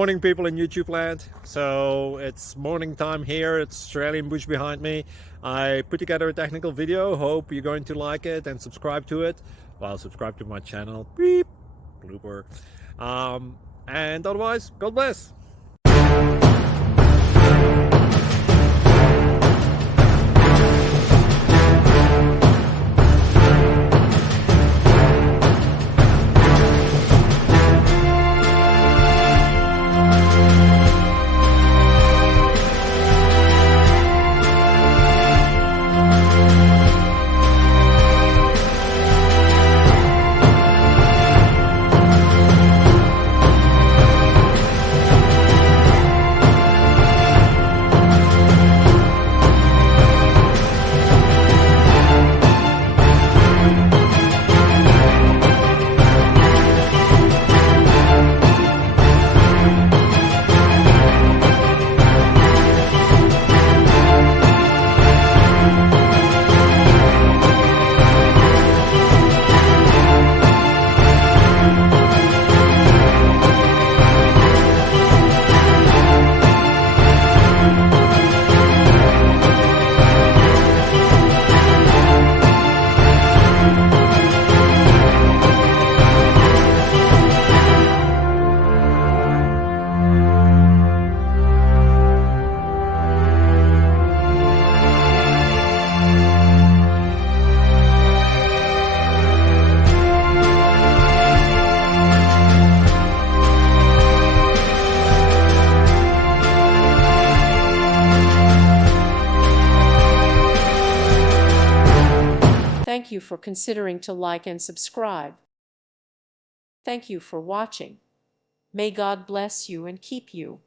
Morning, people in YouTube land. So it's morning time here. It's Australian bush behind me. I put together a technical video. Hope you're going to like it and subscribe to it. Well, subscribe to my channel. Beep. Blooper. And otherwise, God bless. Thank you for considering to like and subscribe. Thank you for watching. May God bless you and keep you.